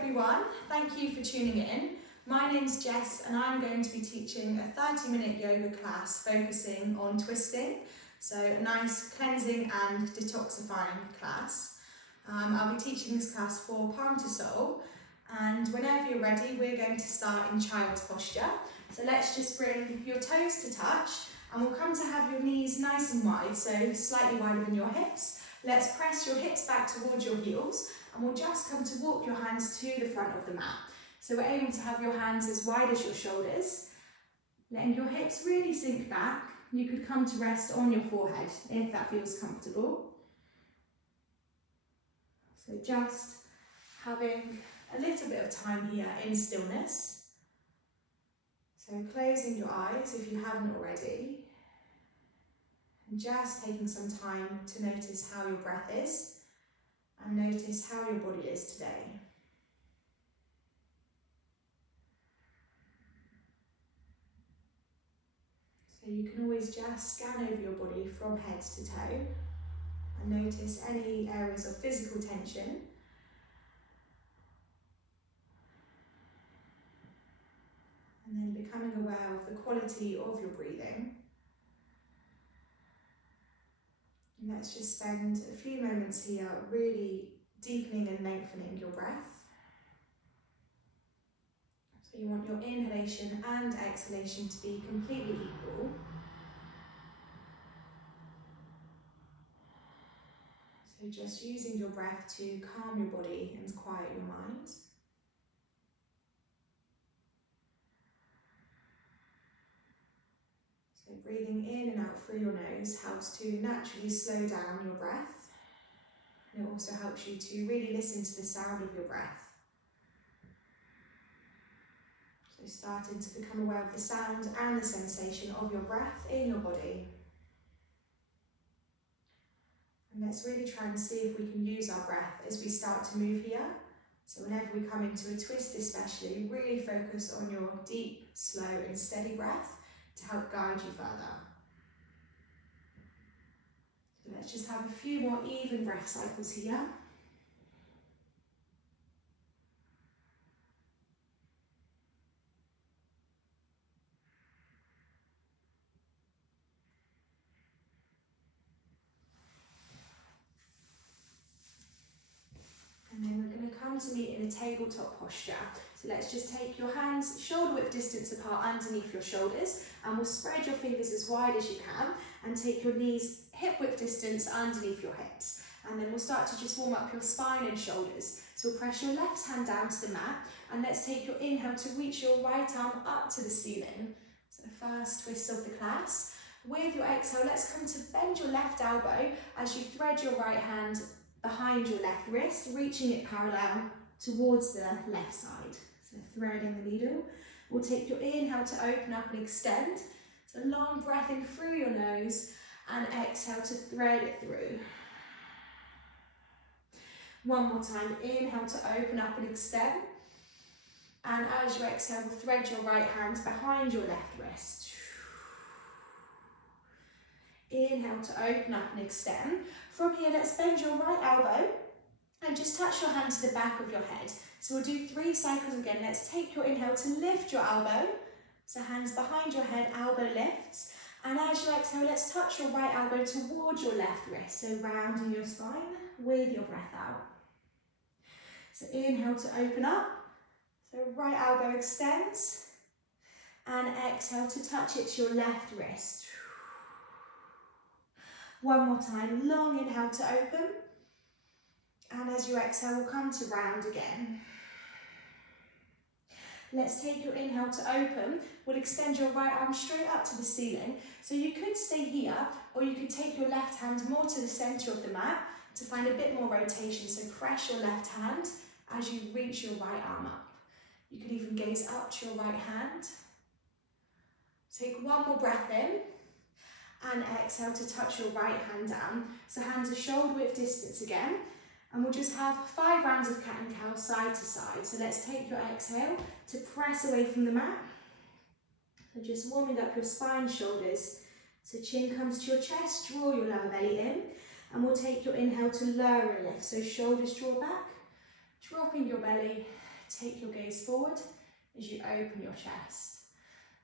everyone, thank you for tuning in. My name's Jess and I'm going to be teaching a 30-minute yoga class focusing on twisting, so a nice cleansing and detoxifying class. I'll be teaching this class for palm to sole, and whenever you're ready we're going to start in child's posture. So let's just bring your toes to touch and we'll come to have your knees nice and wide, so slightly wider than your hips. Let's press your hips back towards your heels and we'll just come to walk your hands to the front of the mat. So we're aiming to have your hands as wide as your shoulders, letting your hips really sink back. You could come to rest on your forehead if that feels comfortable. So just having a little bit of time here in stillness. So closing your eyes if you haven't already. And just taking some time to notice how your breath is and notice how your body is today. So you can always just scan over your body from head to toe and notice any areas of physical tension. And then becoming aware of the quality of your breathing. And let's just spend a few moments here really deepening and lengthening your breath. So you want your inhalation and exhalation to be completely equal. So just using your breath to calm your body and quiet your mind. So breathing in and out through your nose helps to naturally slow down your breath. And it also helps you to really listen to the sound of your breath. So starting to become aware of the sound and the sensation of your breath in your body. And let's really try and see if we can use our breath as we start to move here. So whenever we come into a twist especially, really focus on your deep, slow and steady breath to help guide you further. So let's just have a few more even breath cycles here. And then we're going to come to meet in a tabletop posture. So let's just take your hands shoulder width distance apart underneath your shoulders, and we'll spread your fingers as wide as you can and take your knees hip width distance underneath your hips. And then we'll start to just warm up your spine and shoulders. So we'll press your left hand down to the mat and let's take your inhale to reach your right arm up to the ceiling. So the first twist of the class. With your exhale, let's come to bend your left elbow as you thread your right hand behind your left wrist, reaching it parallel towards the left side. So threading the needle. We'll take your inhale to open up and extend. So long breath in through your nose and exhale to thread it through. One more time, inhale to open up and extend. And as you exhale, thread your right hand behind your left wrist. Inhale to open up and extend. From here, let's bend your right elbow and just touch your hand to the back of your head. So we'll do 3 cycles again. Let's take your inhale to lift your elbow. So hands behind your head, elbow lifts. And as you exhale, let's touch your right elbow towards your left wrist. So rounding your spine with your breath out. So inhale to open up. So right elbow extends. And exhale to touch it to your left wrist. One more time, long inhale to open. And as you exhale, we'll come to round again. Let's take your inhale to open. We'll extend your right arm straight up to the ceiling. So you could stay here, or you could take your left hand more to the center of the mat to find a bit more rotation. So press your left hand as you reach your right arm up. You could even gaze up to your right hand. Take one more breath in. And exhale to touch your right hand down. So hands are shoulder width distance again. And we'll just have 5 rounds of cat and cow side to side. So let's take your exhale to press away from the mat. So just warming up your spine, shoulders. So chin comes to your chest, draw your lower belly in. And we'll take your inhale to lower and lift. So shoulders draw back, dropping your belly take your gaze forward as you open your chest.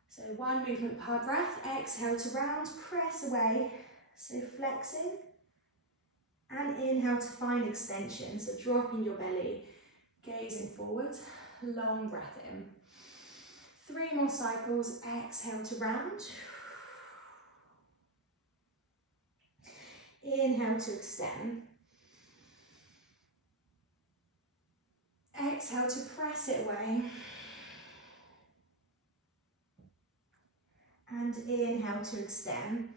So one movement per breath. Exhale to round, press away. So flexing. And inhale to find extension. So dropping your belly, gazing forward. Long breath in. 3 more cycles. Exhale to round. Inhale to extend. Exhale to press it away. And inhale to extend.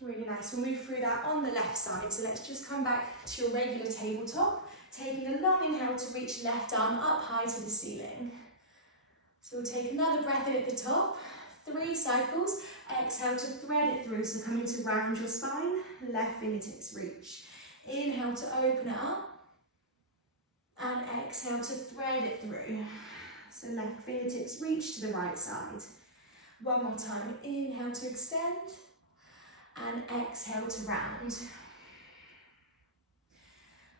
Really nice. We'll move through that on the left side. So let's just come back to your regular tabletop. Taking a long inhale to reach left arm up high to the ceiling. So we'll take another breath in at the top. 3 cycles. Exhale to thread it through. So coming to round your spine. Left fingertips reach. Inhale to open it up. And exhale to thread it through. So left fingertips reach to the right side. One more time. Inhale to extend. And exhale to round.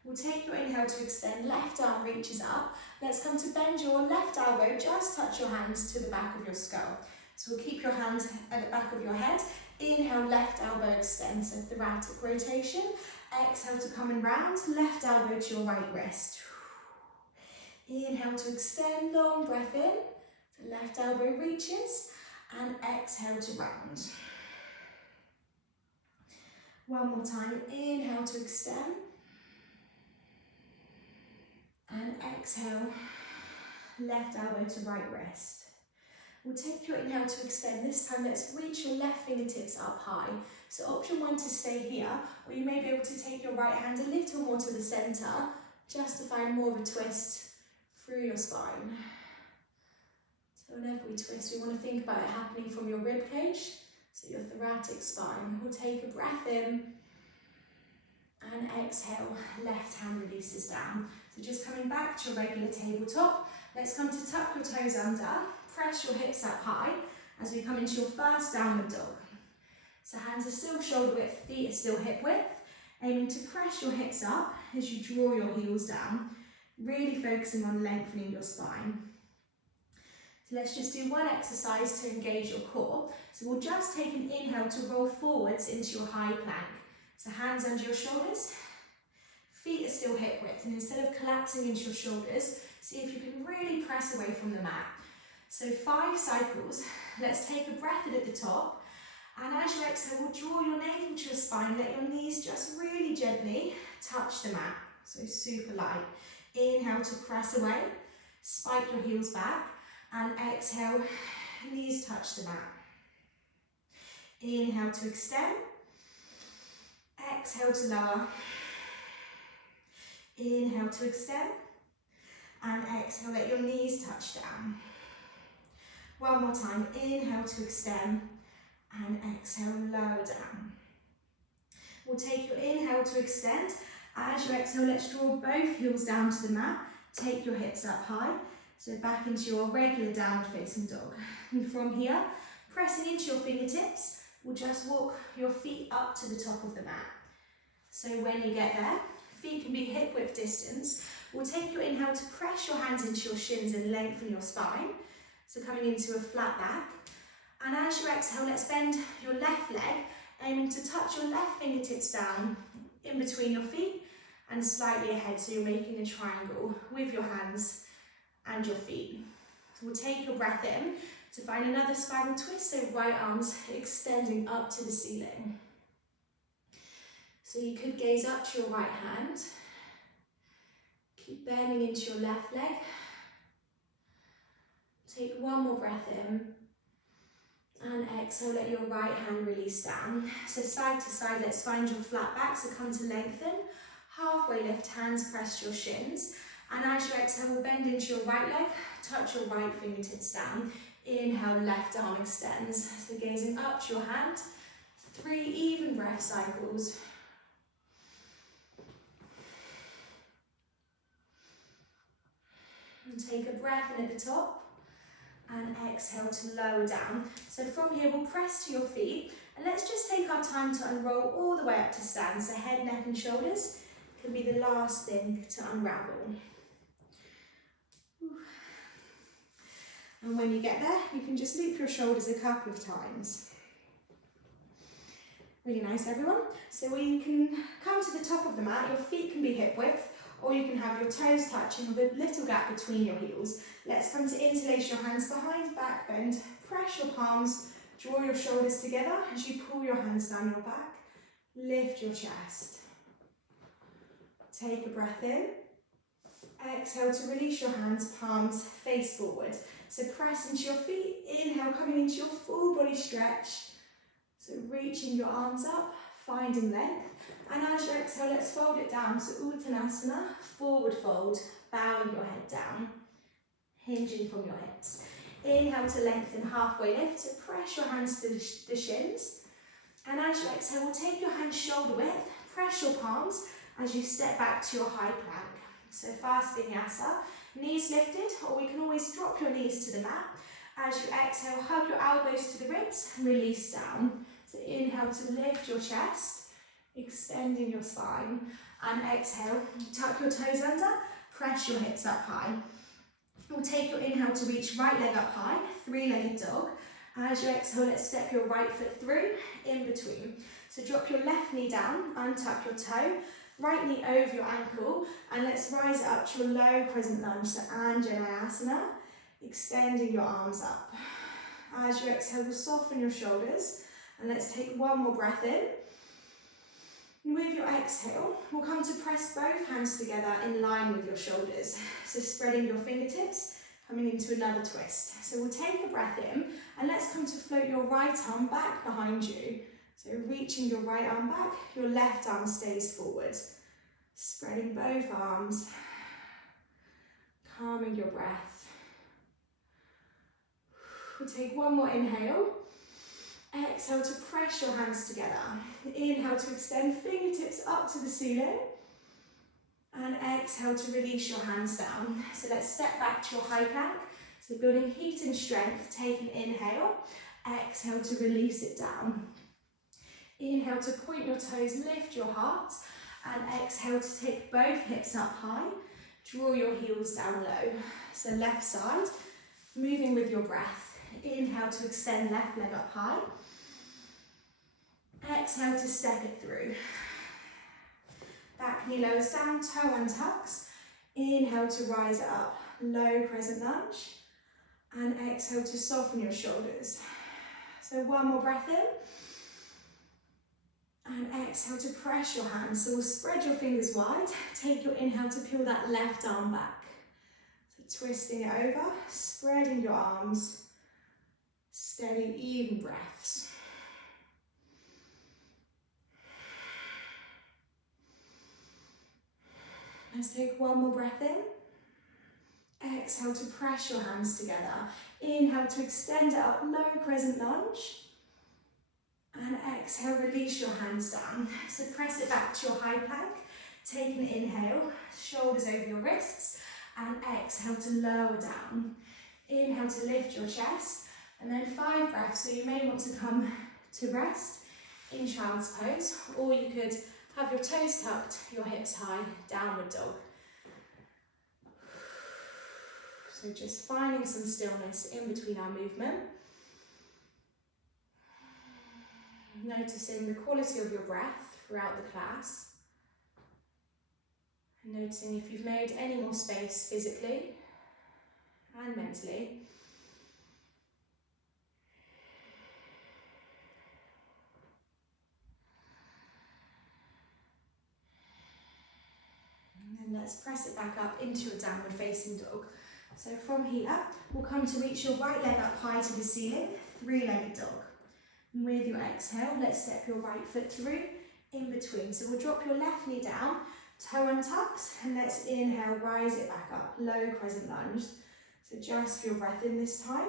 We'll take your inhale to extend. Left arm reaches up. Let's come to bend your left elbow. Just touch your hands to the back of your skull. So we'll keep your hands at the back of your head. Inhale, left elbow extends. So thoracic rotation. Exhale to come and round. Left elbow to your right wrist. Inhale to extend, long breath in. So left elbow reaches, and exhale to round. One more time, inhale to extend. And exhale, left elbow to right wrist. We'll take your inhale to extend. This time let's reach your left fingertips up high. So option 1 to stay here, or you may be able to take your right hand a little more to the centre, just to find more of a twist through your spine. So whenever we twist, we want to think about it happening from your rib cage, so your thoracic spine. We'll take a breath in and exhale, left hand releases down. So just coming back to your regular tabletop, let's come to tuck your toes under, press your hips up high as we come into your first downward dog. So hands are still shoulder width, feet are still hip width, aiming to press your hips up as you draw your heels down. Really focusing on lengthening your spine. So let's just do one exercise to engage your core. So we'll just take an inhale to roll forwards into your high plank. So hands under your shoulders, feet are still hip width, and instead of collapsing into your shoulders, see if you can really press away from the mat. So 5 cycles. Let's take a breath in at the top, and as you exhale, we'll draw your navel to your spine. Let your knees just really gently touch the mat. So super light. Inhale to press away, spike your heels back, and exhale, knees touch the mat. Inhale to extend, exhale to lower. Inhale to extend, and exhale, let your knees touch down. One more time, inhale to extend, and exhale, lower down. We'll take your inhale to extend. As you exhale, let's draw both heels down to the mat. Take your hips up high. So back into your regular downward facing dog. And from here, pressing into your fingertips, we'll just walk your feet up to the top of the mat. So when you get there, feet can be hip width distance. We'll take your inhale to press your hands into your shins and lengthen your spine. So coming into a flat back. And as you exhale, let's bend your left leg, aiming to touch your left fingertips down in between your feet and slightly ahead, so you're making a triangle with your hands and your feet. So we'll take a breath in to find another spiral twist, so right arms extending up to the ceiling. So you could gaze up to your right hand, keep bending into your left leg. Take one more breath in, and exhale, let your right hand release down. So side to side, let's find your flat back, so come to lengthen. Halfway lift, hands press your shins. And as you exhale, we'll bend into your right leg, touch your right fingertips down. Inhale, left arm extends. So gazing up to your hand. 3 even breath cycles. And take a breath in at the top. And exhale to lower down. So from here, we'll press to your feet. And let's just take our time to unroll all the way up to stand. So head, neck and shoulders can be the last thing to unravel. And when you get there, you can just loop your shoulders a couple of times. Really nice, everyone. So we can come to the top of the mat, your feet can be hip width, or you can have your toes touching with a little gap between your heels. Let's come to interlace your hands behind, back bend, press your palms, draw your shoulders together as you pull your hands down your back, lift your chest. Take a breath in, exhale to release your hands, palms face forward. So press into your feet, inhale, coming into your full body stretch. So reaching your arms up, finding length. And as you exhale, let's fold it down. So Uttanasana, forward fold, bowing your head down, hinging from your hips. Inhale to lengthen, halfway lift. So press your hands to the shins. And as you exhale, we'll take your hands shoulder width, press your palms as you step back to your high plank. So fast vinyasa, knees lifted, or we can always drop your knees to the mat. As you exhale, hug your elbows to the ribs, release down. So inhale to lift your chest, extending your spine, and exhale, tuck your toes under, press your hips up high. We'll take your inhale to reach right leg up high, three-legged dog. As you exhale, let's step your right foot through, in between. So drop your left knee down, untuck your toe, right knee over your ankle, and let's rise up to your low crescent lunge, so Anjaneyasana, extending your arms up. As you exhale, we'll soften your shoulders, and let's take one more breath in. And with your exhale, we'll come to press both hands together in line with your shoulders. So spreading your fingertips, coming into another twist. So we'll take a breath in, and let's come to float your right arm back behind you. So reaching your right arm back, your left arm stays forward. Spreading both arms, calming your breath. We'll take one more inhale. Exhale to press your hands together. Inhale to extend fingertips up to the ceiling. And exhale to release your hands down. So let's step back to your high plank. So building heat and strength, take an inhale. Exhale to release it down. Inhale to point your toes, lift your heart. And exhale to take both hips up high. Draw your heels down low. So left side, moving with your breath. Inhale to extend left leg up high. Exhale to step it through. Back knee lowers down, toe untucks. Inhale to rise it up, low crescent lunge. And exhale to soften your shoulders. So one more breath in. And exhale to press your hands. So we'll spread your fingers wide. Take your inhale to peel that left arm back. So twisting it over, spreading your arms. Steady, even breaths. Let's take one more breath in. Exhale to press your hands together. Inhale to extend it up, low crescent lunge. And exhale, release your hands down. So press it back to your high plank. Take an inhale, shoulders over your wrists. And exhale to lower down. Inhale to lift your chest. And then 5 breaths, so you may want to come to rest in child's pose, or you could have your toes tucked, your hips high, downward dog. So just finding some stillness in between our movement. Noticing the quality of your breath throughout the class. And noticing if you've made any more space physically and mentally. Let's press it back up into a downward facing dog. So from here, we'll come to reach your right leg up high to the ceiling, three-legged dog. And with your exhale, let's step your right foot through, in between. So we'll drop your left knee down, toe untucks, and let's inhale, rise it back up, low crescent lunge. So just feel breath in this time.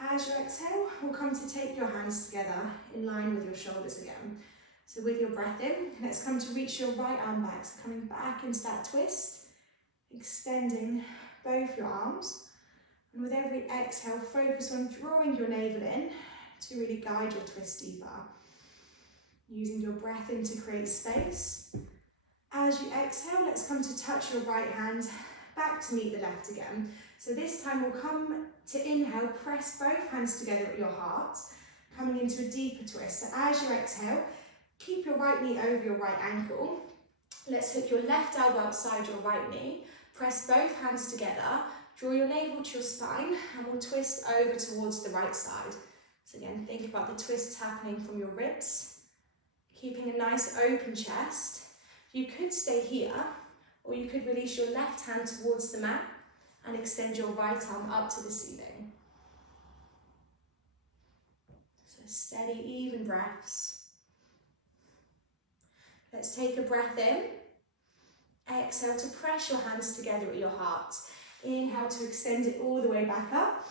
As you exhale, we'll come to take your hands together in line with your shoulders again. So with your breath in, let's come to reach your right arm back. So coming back into that twist, extending both your arms. And with every exhale, focus on drawing your navel in to really guide your twist deeper. Using your breath in to create space. As you exhale, let's come to touch your right hand back to meet the left again. So this time we'll come to inhale, press both hands together at your heart, coming into a deeper twist. So as you exhale, keep your right knee over your right ankle. Let's hook your left elbow outside your right knee. Press both hands together, draw your navel to your spine, and we'll twist over towards the right side. So again, think about the twists happening from your ribs, keeping a nice open chest. You could stay here, or you could release your left hand towards the mat and extend your right arm up to the ceiling. So steady, even breaths. Let's take a breath in. Exhale to press your hands together at your heart. Inhale to extend it all the way back up.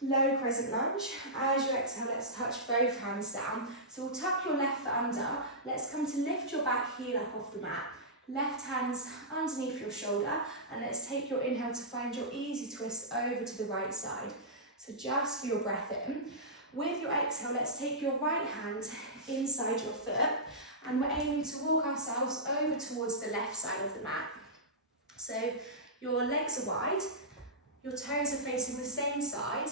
Low crescent lunge. As you exhale, let's touch both hands down. So we'll tuck your left foot under. Let's come to lift your back heel up off the mat. Left hands underneath your shoulder, and let's take your inhale to find your easy twist over to the right side. So just for your breath in. With your exhale, let's take your right hand inside your foot, and we're aiming to walk ourselves over towards the left side of the mat. So your legs are wide, your toes are facing the same side,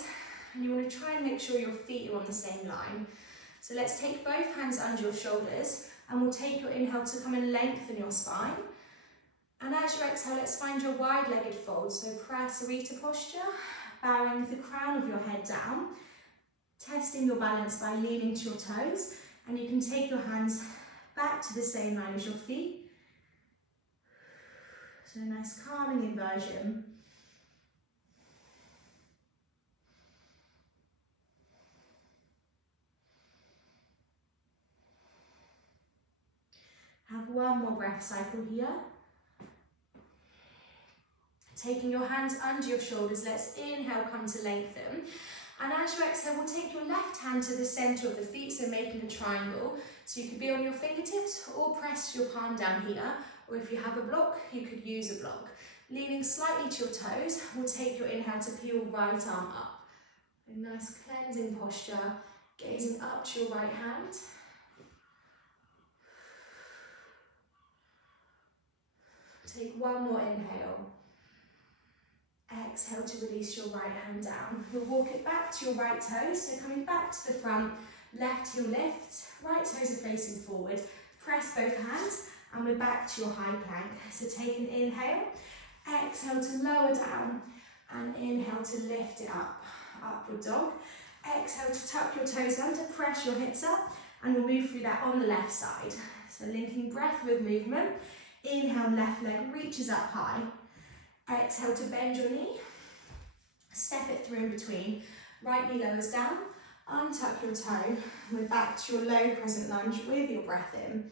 and you want to try and make sure your feet are on the same line. So let's take both hands under your shoulders, and we'll take your inhale to come and lengthen your spine. And as you exhale, let's find your wide-legged fold. So restorative posture, bowing the crown of your head down, testing your balance by leaning to your toes, and you can take your hands back to the same line as your feet. So a nice calming inversion. Have one more breath cycle here. Taking your hands under your shoulders, let's inhale, come to lengthen. And as you exhale, we'll take your left hand to the center of the feet, so making a triangle. So you could be on your fingertips or press your palm down here, or if you have a block, you could use a block. Leaning slightly to your toes, we'll take your inhale to peel right arm up. A nice cleansing posture, gazing up to your right hand. Take one more inhale. Exhale to release your right hand down. We'll walk it back to your right toes, so coming back to the front, left heel lifts, right toes are facing forward. Press both hands, and we're back to your high plank. So take an inhale, exhale to lower down, and inhale to lift it up. Upward dog. Exhale to tuck your toes under, press your hips up, and we'll move through that on the left side. So linking breath with movement. Inhale, left leg reaches up high. Exhale to bend your knee. Step it through in between. Right knee lowers down. Untuck your toe. We're back to your low crescent lunge with your breath in.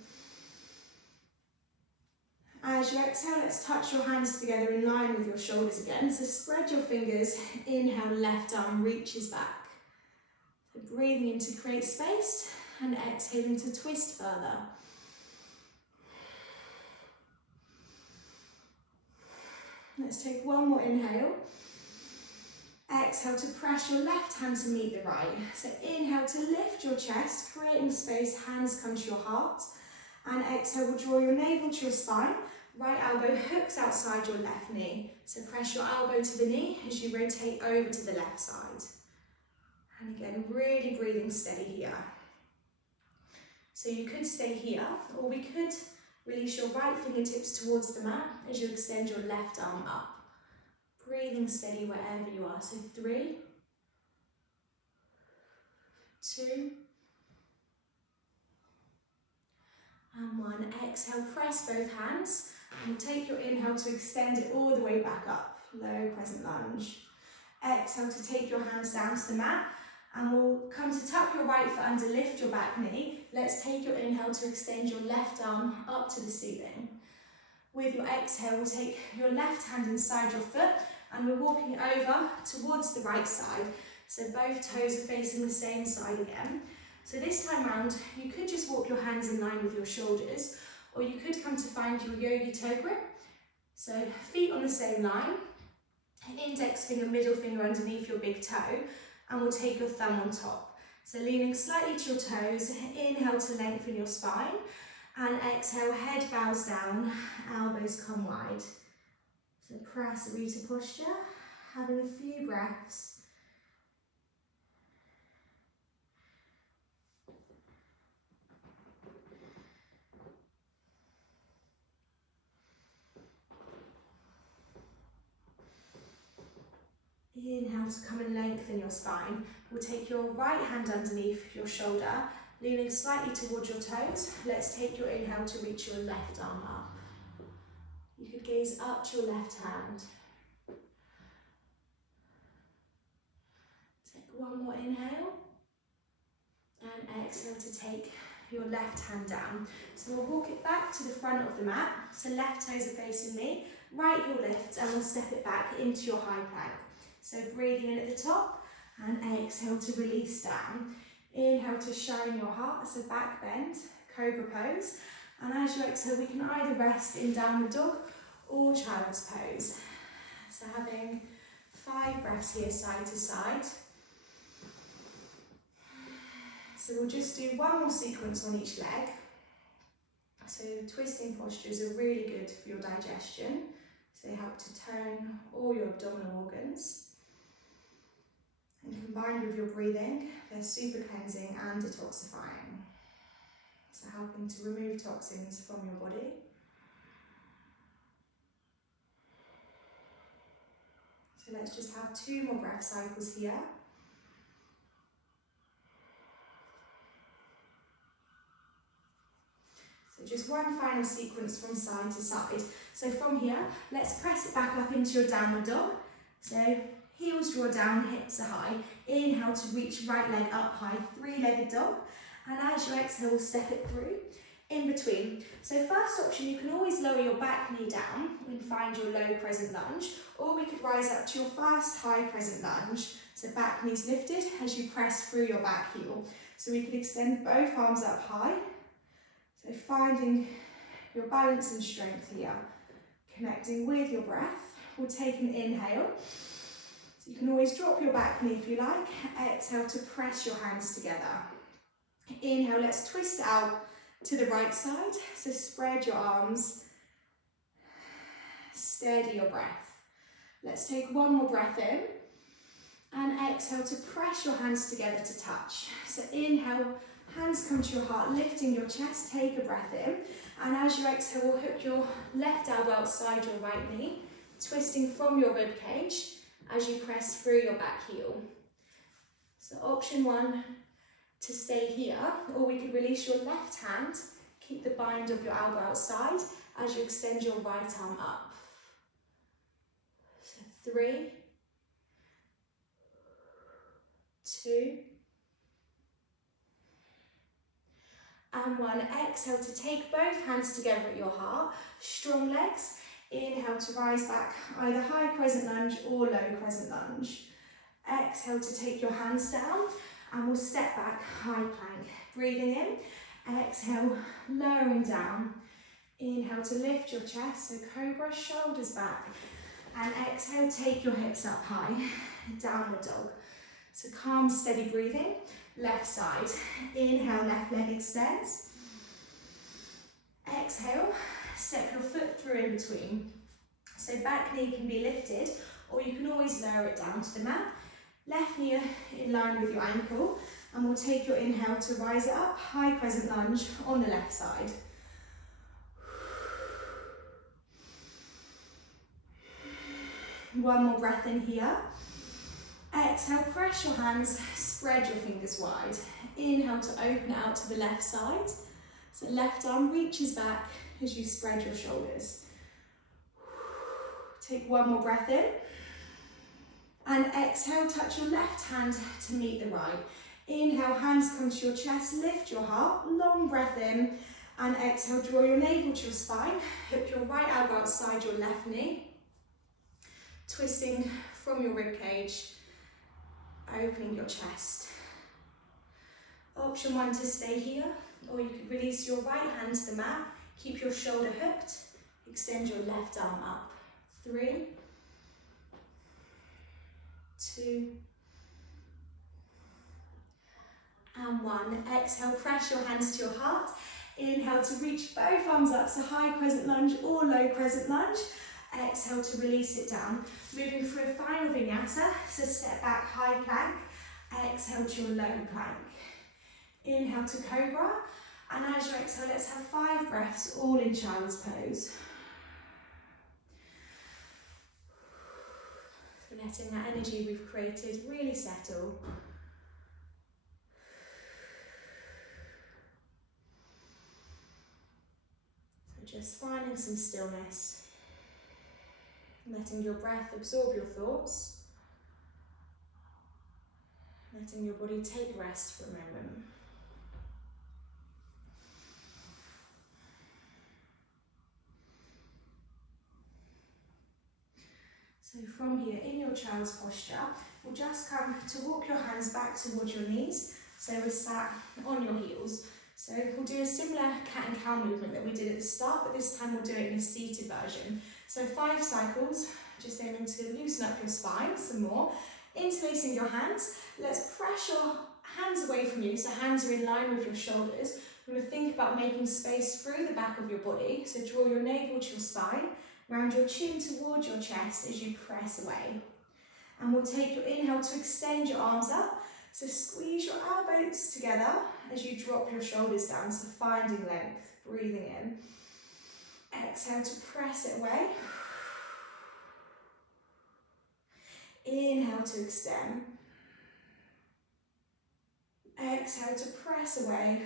As you exhale, let's touch your hands together in line with your shoulders again. So spread your fingers. Inhale, left arm reaches back. So breathing in to create space, and exhaling to twist further. Let's take one more inhale. Exhale to press your left hand to meet the right. So inhale to lift your chest, creating space, hands come to your heart. And exhale, we'll draw your navel to your spine. Right elbow hooks outside your left knee. So press your elbow to the knee as you rotate over to the left side. And again, really breathing steady here. So you could stay here, or we could release your right fingertips towards the mat as you extend your left arm up. Breathing steady wherever you are. So 3, 2, and 1. Exhale, press both hands, and take your inhale to extend it all the way back up. Low crescent lunge. Exhale to take your hands down to the mat, and we'll come to tuck your right foot under, lift your back knee. Let's take your inhale to extend your left arm up to the ceiling. With your exhale, we'll take your left hand inside your foot, and we're walking over towards the right side. So both toes are facing the same side again. So this time round, you could just walk your hands in line with your shoulders, or you could come to find your yogi toe grip. So feet on the same line, index finger, middle finger underneath your big toe, and we'll take your thumb on top. So leaning slightly to your toes, inhale to lengthen your spine, and exhale, head bows down, elbows come wide. So restorative posture, having a few breaths. Inhale to come and lengthen your spine. We'll take your right hand underneath your shoulder, leaning slightly towards your toes. Let's take your inhale to reach your left arm up. You could gaze up to your left hand. Take one more inhale and exhale to take your left hand down. So we'll walk it back to the front of the mat. So left toes are facing me, right heel lifts, and we'll step it back into your high plank. So breathing in at the top and exhale to release down. Inhale to shine your heart, so back bend, cobra pose. And as you exhale, we can either rest in downward dog or child's pose. So having 5 breaths here, side to side. So we'll just do one more sequence on each leg. So twisting postures are really good for your digestion. So they help to tone all your abdominal organs. And combined with your breathing, they're super cleansing and detoxifying. So helping to remove toxins from your body. So let's just have 2 more breath cycles here. So just one final sequence from side to side. So from here, let's press it back up into your downward dog. So heels draw down, hips are high. Inhale to reach right leg up high, 3-legged dog. And as you exhale, step it through in between. So first option, you can always lower your back knee down and find your low crescent lunge, or we could rise up to your fast high crescent lunge. So back knees lifted as you press through your back heel. So we could extend both arms up high. So finding your balance and strength here. Connecting with your breath. We'll take an inhale. So you can always drop your back knee if you like. Exhale to press your hands together. Inhale, let's twist out to the right side. So spread your arms. Steady your breath. Let's take one more breath in. And exhale to press your hands together to touch. So inhale, hands come to your heart, lifting your chest, take a breath in. And as you exhale, we'll hook your left elbow outside your right knee, twisting from your rib cage as you press through your back heel. So option 1, to stay here, or we could release your left hand, keep the bind of your elbow outside as you extend your right arm up. So 3, 2, and 1. Exhale to take both hands together at your heart, strong legs. Inhale to rise back, either high crescent lunge or low crescent lunge. Exhale to take your hands down and we'll step back, high plank. Breathing in, exhale, lowering down. Inhale to lift your chest, so cobra, shoulders back. And exhale, take your hips up high, downward dog. So calm, steady breathing, left side. Inhale, left leg extends. Exhale, step your foot through in between. So back knee can be lifted, or you can always lower it down to the mat. Left knee in line with your ankle, and we'll take your inhale to rise it up, high crescent lunge on the left side. One more breath in here. Exhale, press your hands, spread your fingers wide. Inhale to open it out to the left side. So left arm reaches back as you spread your shoulders. Take one more breath in. And exhale, touch your left hand to meet the right. Inhale, hands come to your chest, lift your heart, long breath in. And exhale, draw your navel to your spine, hook your right elbow outside your left knee. Twisting from your rib cage, opening your chest. Option 1 to stay here, or you could release your right hand to the mat, keep your shoulder hooked, extend your left arm up. 3, 2, and 1. Exhale, press your hands to your heart. Inhale to reach both arms up, so high crescent lunge or low crescent lunge. Exhale to release it down. Moving through a final vinyasa, so step back, high plank. Exhale to your low plank. Inhale to cobra, and as you exhale, let's have 5 breaths, all in child's pose. Letting that energy we've created really settle. So just finding some stillness, letting your breath absorb your thoughts, letting your body take rest for a moment. So from here, in your child's posture, we'll just come to walk your hands back towards your knees. So we're sat on your heels. So we'll do a similar cat and cow movement that we did at the start, but this time we'll do it in a seated version. So 5 cycles, just aiming to loosen up your spine some more. Interlacing your hands, let's press your hands away from you, so hands are in line with your shoulders. We're going to think about making space through the back of your body, so draw your navel to your spine, round your chin towards your chest as you press away. And we'll take your inhale to extend your arms up, so squeeze your elbows together as you drop your shoulders down, so finding length, breathing in. Exhale to press it away. Inhale to extend. Exhale to press away.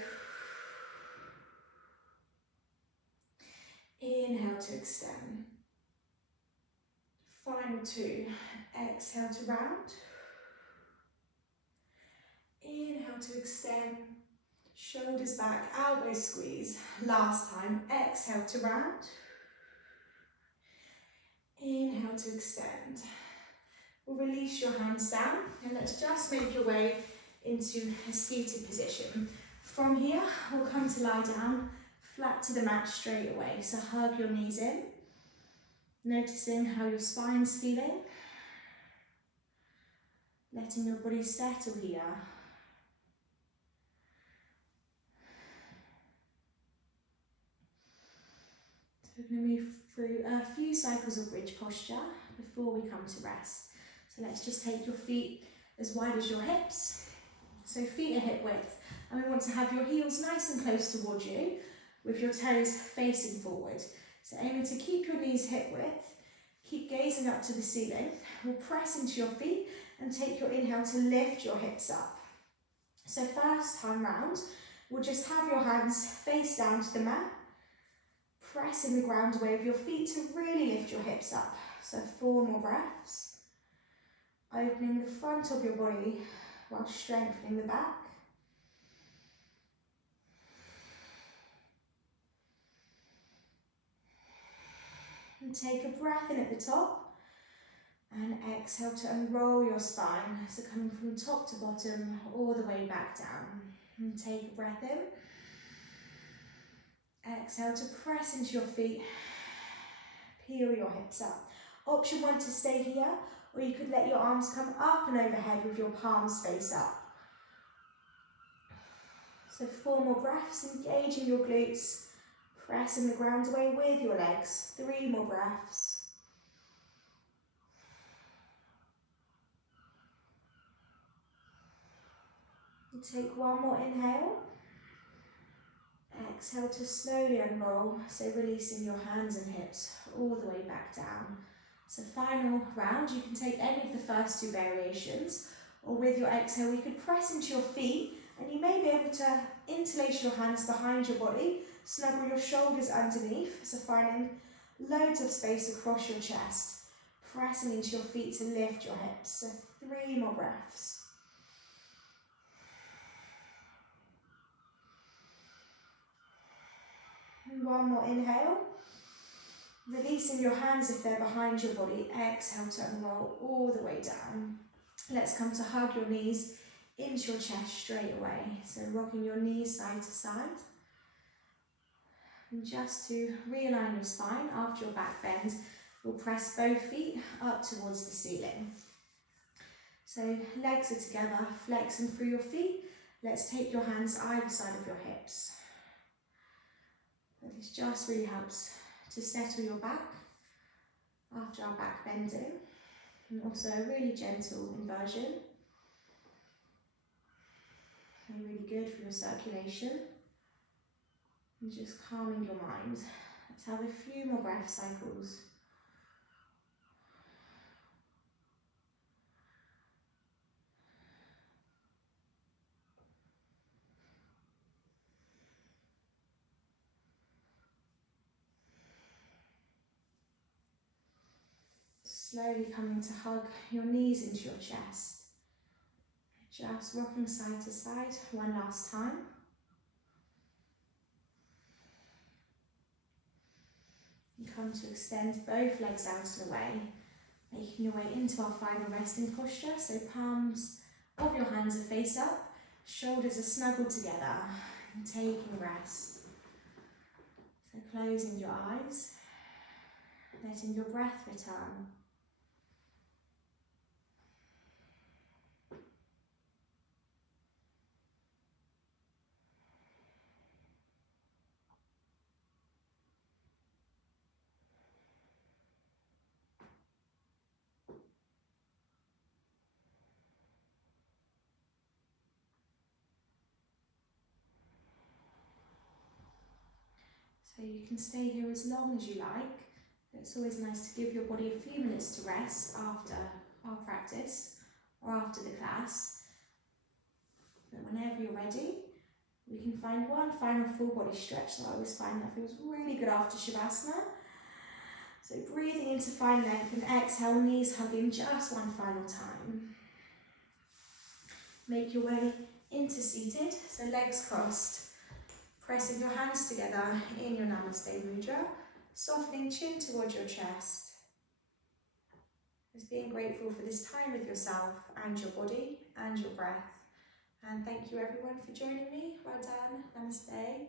Inhale to extend. Final 2. Exhale to round. Inhale to extend. Shoulders back, elbows squeeze. Last time. Exhale to round. Inhale to extend. We'll release your hands down and let's just make your way into a seated position. From here, we'll come to lie down, flat to the mat straight away. So hug your knees in, noticing how your spine's feeling, letting your body settle here. So we're going to move through a few cycles of bridge posture before we come to rest. So let's just take your feet as wide as your hips. So feet are hip width, and we want to have your heels nice and close towards you with your toes facing forward. So aiming to keep your knees hip width, keep gazing up to the ceiling. We'll press into your feet and take your inhale to lift your hips up. So first time round, we'll just have your hands face down to the mat, pressing the ground away with your feet to really lift your hips up. So 4 more breaths. Opening the front of your body while strengthening the back. And take a breath in at the top and exhale to unroll your spine. So coming from top to bottom, all the way back down. And take a breath in. Exhale to press into your feet. Peel your hips up. Option 1 to stay here, or you could let your arms come up and overhead with your palms face up. So 4 more breaths, engaging your glutes, pressing the ground away with your legs. 3 more breaths. And take 1 more inhale. Exhale to slowly unroll, so releasing your hands and hips all the way back down. So final round, you can take any of the first 2 variations, or with your exhale we could press into your feet, and you may be able to interlace your hands behind your body, snuggle your shoulders underneath, so finding loads of space across your chest, pressing into your feet to lift your hips. So 3 more breaths. And 1 more inhale. Releasing your hands if they're behind your body. Exhale to unroll all the way down. Let's come to hug your knees into your chest straight away. So rocking your knees side to side. And just to realign your spine after your back bend, we'll press both feet up towards the ceiling. So legs are together, flexing through your feet. Let's take your hands either side of your hips. This just really helps to settle your back after our back bending, and also a really gentle inversion. And really good for your circulation and just calming your mind. Let's have a few more breath cycles. Slowly coming to hug your knees into your chest. Just rocking side to side one last time. You come to extend both legs out and away, making your way into our final resting posture. So palms of your hands are face up, shoulders are snuggled together, and taking rest. So closing your eyes, letting your breath return. So you can stay here as long as you like. It's always nice to give your body a few minutes to rest after our practice or after the class. But whenever you're ready, we can find one final full body stretch. So I always find that feels really good after Shavasana. So breathing into fine length and exhale, knees hugging just one final time. Make your way into seated, so legs crossed. Pressing your hands together in your Namaste Mudra, softening chin towards your chest. Just being grateful for this time with yourself and your body and your breath. And thank you everyone for joining me. Well done. Namaste.